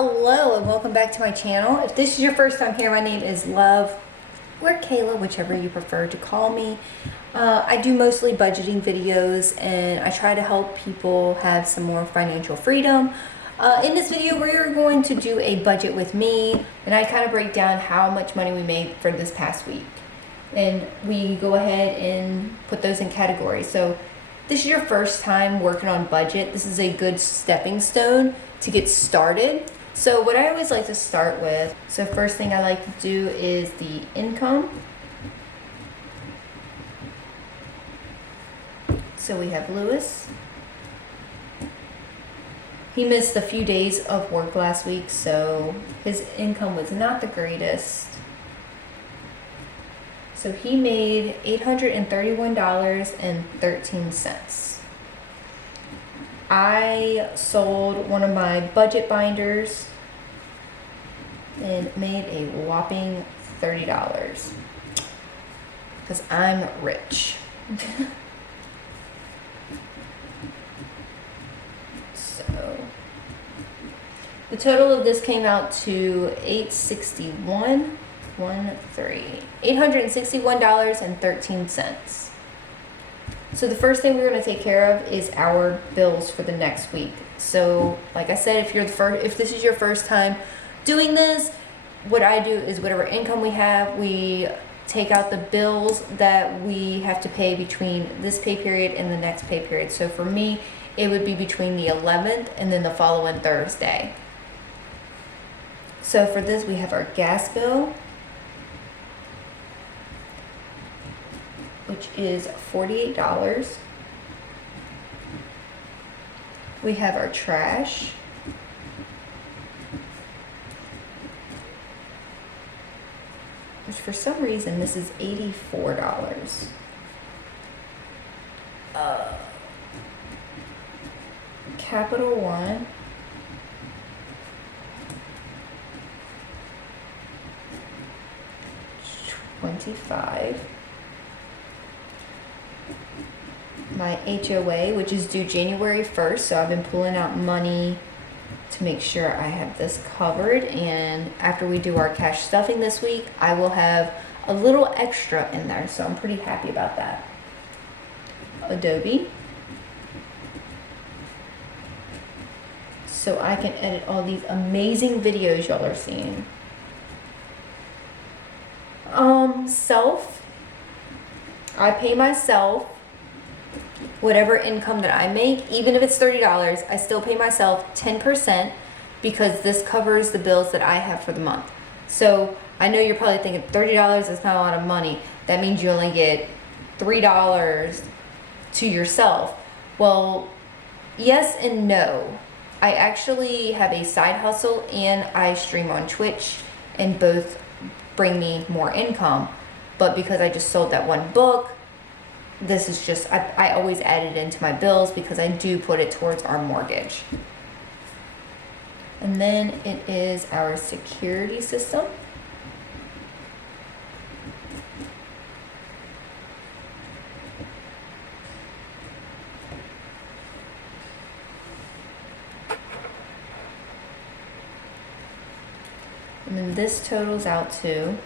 Hello and welcome back to my channel. If this is your first time here, my name is Love or Kayla, whichever you prefer to call me. I do mostly budgeting videos and I try to help people have some more financial freedom. In this video, we're going to do a budget with me and I kind of break down how much money we made for this past week. And we go ahead and put those in categories. So if this is your first time working on budget, this is a good stepping stone to get started. So what I always like to start with, so first thing I like to do is the income. So we have Lewis. He missed a few days of work last week, so his income was not the greatest. So he made $831.13. I sold one of my budget binders and made a whopping $30 because I'm rich. So the total of this came out to $861.13. So the first thing we're going to take care of is our bills for the next week. So like I said, if this is your first time doing this, what I do is whatever income we have, we take out the bills that we have to pay between this pay period and the next pay period. So for me, it would be between the 11th and then the following Thursday. So for this, we have our gas bill, which is $48. We have our trash, which for some reason this is $84. Capital One, $25. My HOA, which is due January 1st, so I've been pulling out money to make sure I have this covered, and after we do our cash stuffing this week, I will have a little extra in there, so I'm pretty happy about that. Adobe, so I can edit all these amazing videos y'all are seeing. Self, I pay myself whatever income that I make, even if it's $30, I still pay myself 10% because this covers the bills that I have for the month. So I know you're probably thinking $30 is not a lot of money. That means you only get $3 to yourself. Well, yes and no. I actually have a side hustle and I stream on Twitch, and both bring me more income. But because I just sold that one book, this is just, I always add it into my bills because I do put it towards our mortgage. And then it is our security system. And then this totals out to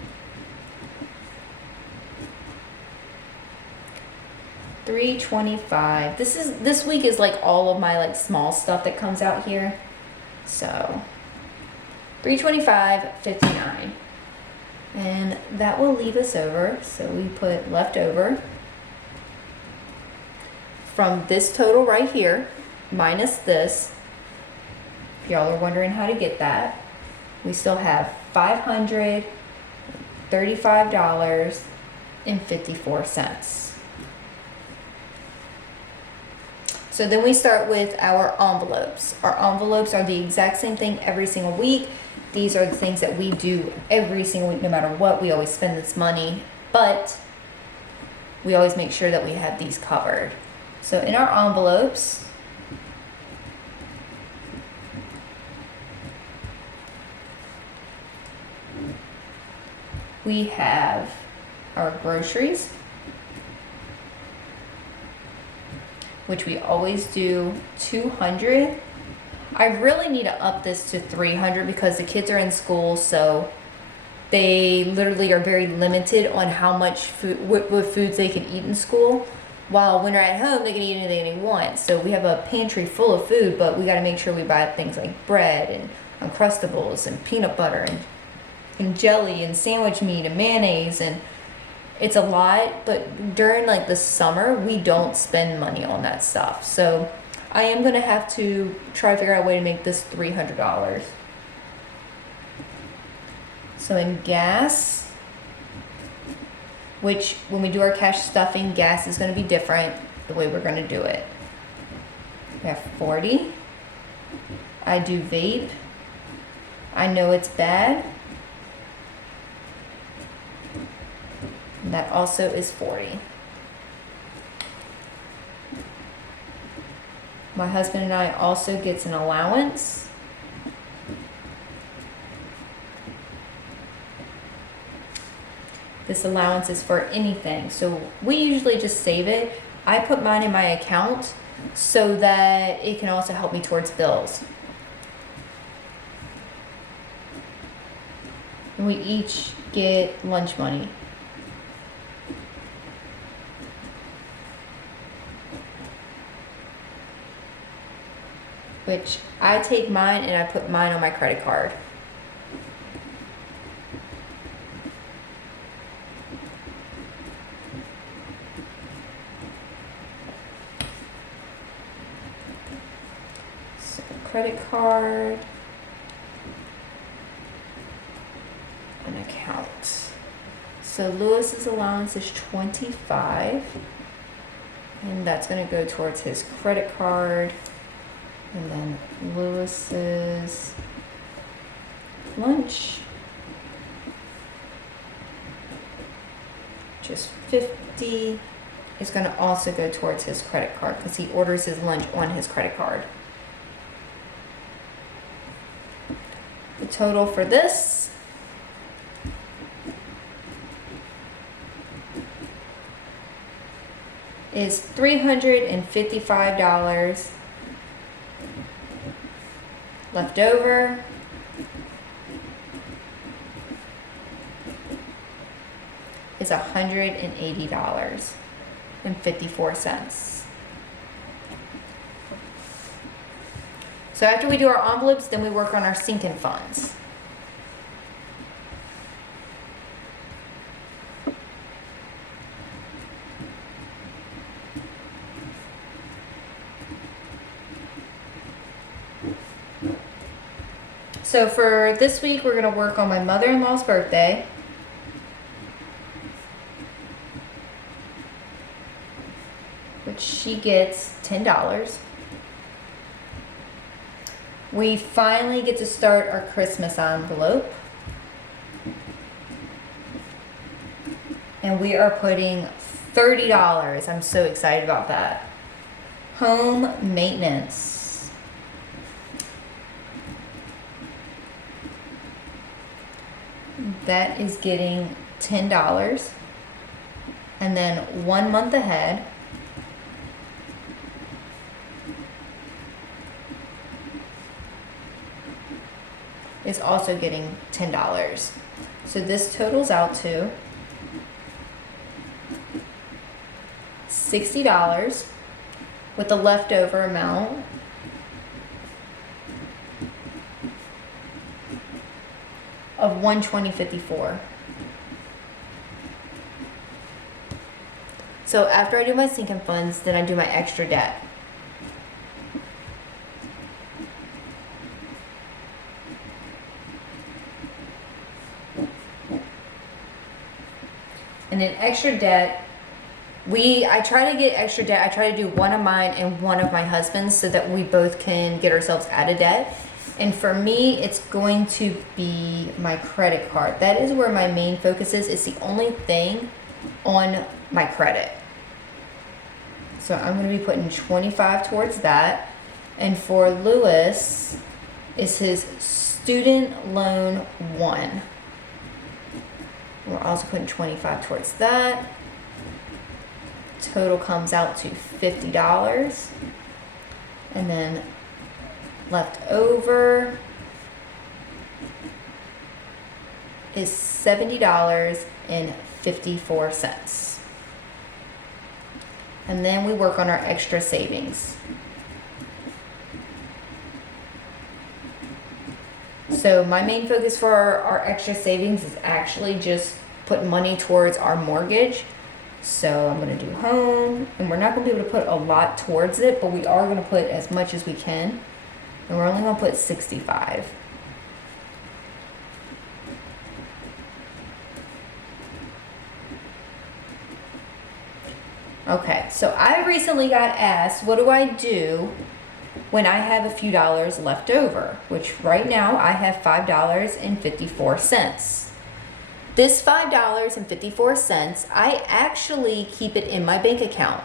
$325. This week is like all of my like small stuff that comes out here. So $325.59. And that will leave us over. So we put leftover from this total right here minus this. If y'all are wondering how to get that, we still have $535.54. So then we start with our envelopes. Our envelopes are the exact same thing every single week. These are the things that we do every single week, no matter what. We always spend this money, but we always make sure that we have these covered. So in our envelopes, we have our groceries, which we always do 200 I really need to up this to 300 because the kids are in school, so they literally are very limited on how much food, what foods they can eat in school. While when they're at home, they can eat anything they want. So we have a pantry full of food, but we got to make sure we buy things like bread and Uncrustables and peanut butter and jelly and sandwich meat and mayonnaise, and it's a lot. But during like the summer, we don't spend money on that stuff. So I am gonna have to try to figure out a way to make this $300. So in gas, which when we do our cash stuffing, gas is going to be different the way we're going to do it. We have 40. I do vape. I know it's bad. And that also is 40. My husband and I also gets an allowance. This allowance is for anything. So we usually just save it. I put mine in my account so that it can also help me towards bills. And we each get lunch money. Which I take mine and I put mine on my credit card. Credit card, an account. So Lewis's allowance is 25, and that's going to go towards his credit card, and then Lewis's lunch, just 50, is going to also go towards his credit card because he orders his lunch on his credit card. The total for this is $355. Left over is $180.54. So after we do our envelopes, then we work on our sinking funds. So for this week, we're going to work on my mother-in-law's birthday. Which she gets $10. We finally get to start our Christmas envelope. And we are putting $30. I'm so excited about that. Home maintenance. That is getting $10. And then 1 month ahead, is also getting $10. So this totals out to $60 with the leftover amount of $120.54. So after I do my sinking funds, then I do my extra debt. And in extra debt, I try to get extra debt. I try to do one of mine and one of my husband's so that we both can get ourselves out of debt. And for me, it's going to be my credit card. That is where my main focus is. It's the only thing on my credit. So I'm going to be putting 25 towards that. And for Lewis, is his student loan 1. We're also putting 25 towards that. Total comes out to $50. And then left over is $70.54. And then we work on our extra savings. So my main focus for our extra savings is actually just put money towards our mortgage. So I'm going to do home, and we're not going to be able to put a lot towards it, but we are going to put as much as we can. And we're only going to put 65. Okay, so I recently got asked, what do I do when I have a few dollars left over? Which right now I have $5.54. This $5.54, I actually keep it in my bank account.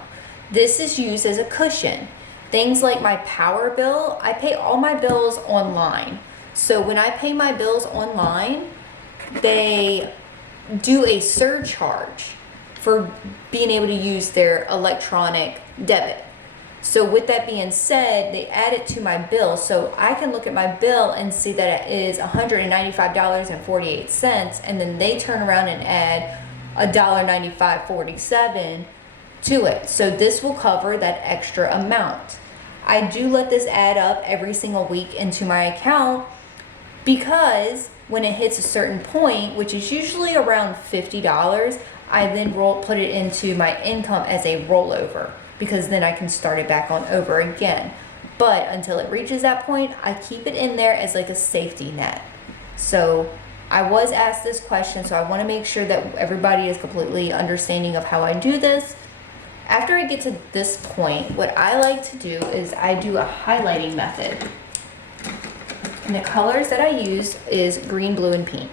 This is used as a cushion. Things like my power bill, I pay all my bills online. So when I pay my bills online, they do a surcharge for being able to use their electronic debit. So with that being said, they add it to my bill. So I can look at my bill and see that it is $195.48, and then they turn around and add $1.9547 to it. So this will cover that extra amount. I do let this add up every single week into my account, because when it hits a certain point, which is usually around $50, I then put it into my income as a rollover, because then I can start it back on over again. But until it reaches that point, I keep it in there as like a safety net. So I was asked this question, so I want to make sure that everybody is completely understanding of how I do this. After I get to this point, what I like to do is I do a highlighting method. And the colors that I use is green, blue, and pink.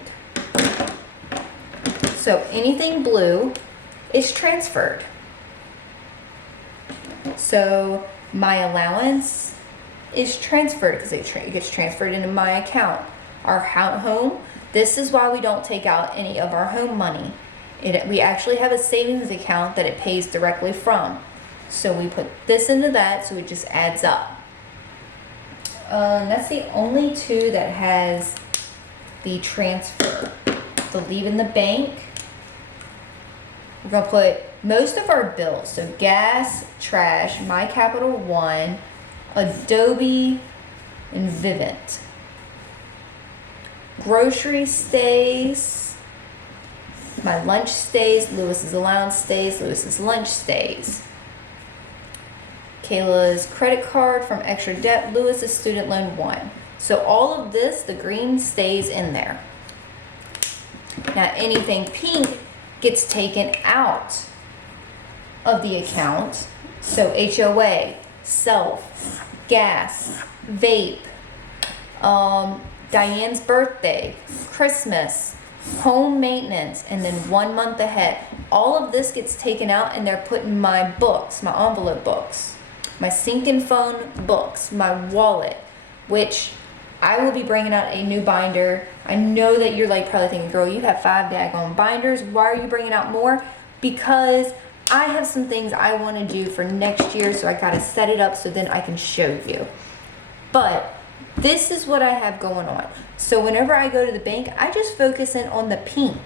So anything blue is transferred. So my allowance is transferred because it gets transferred into my account. Our home, this is why we don't take out any of our home money. We actually have a savings account that it pays directly from. So we put this into that, so it just adds up. That's the only two that has the transfer. So leave in the bank. We're going to put most of our bills, so gas, trash, My Capital One, Adobe, and Vivint. Grocery stays, my lunch stays, Lewis's allowance stays, Lewis's lunch stays. Kayla's credit card from extra debt, Lewis's student loan 1. So all of this, the green stays in there. Now anything pink gets taken out of the account. So HOA, self, gas, vape, Diane's birthday, Christmas, home maintenance, and then 1 month ahead. All of this gets taken out, and they're put in my books, my envelope books, my sync and phone books, my wallet, which I will be bringing out a new binder. I know that you're like probably thinking, girl, you have 5 daggone binders. Why are you bringing out more? Because I have some things I want to do for next year, so I got to set it up so then I can show you. But this is what I have going on. So whenever I go to the bank, I just focus in on the pink.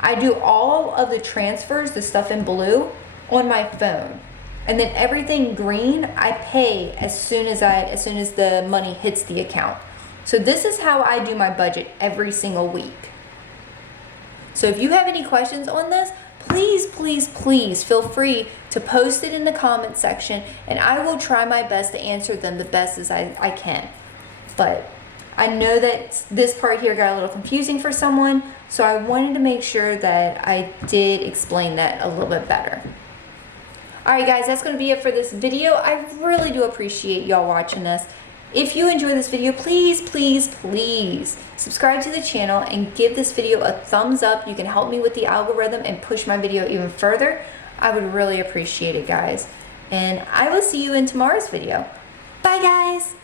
I do all of the transfers, the stuff in blue, on my phone. And then everything green, I pay as soon as the money hits the account. So this is how I do my budget every single week. So if you have any questions on this, please, please, please feel free to post it in the comment section, and I will try my best to answer them the best as I can. But I know that this part here got a little confusing for someone, so I wanted to make sure that I did explain that a little bit better. Alright guys, that's going to be it for this video. I really do appreciate y'all watching this. If you enjoyed this video, please, please, please subscribe to the channel and give this video a thumbs up. You can help me with the algorithm and push my video even further. I would really appreciate it, guys. And I will see you in tomorrow's video. Bye, guys!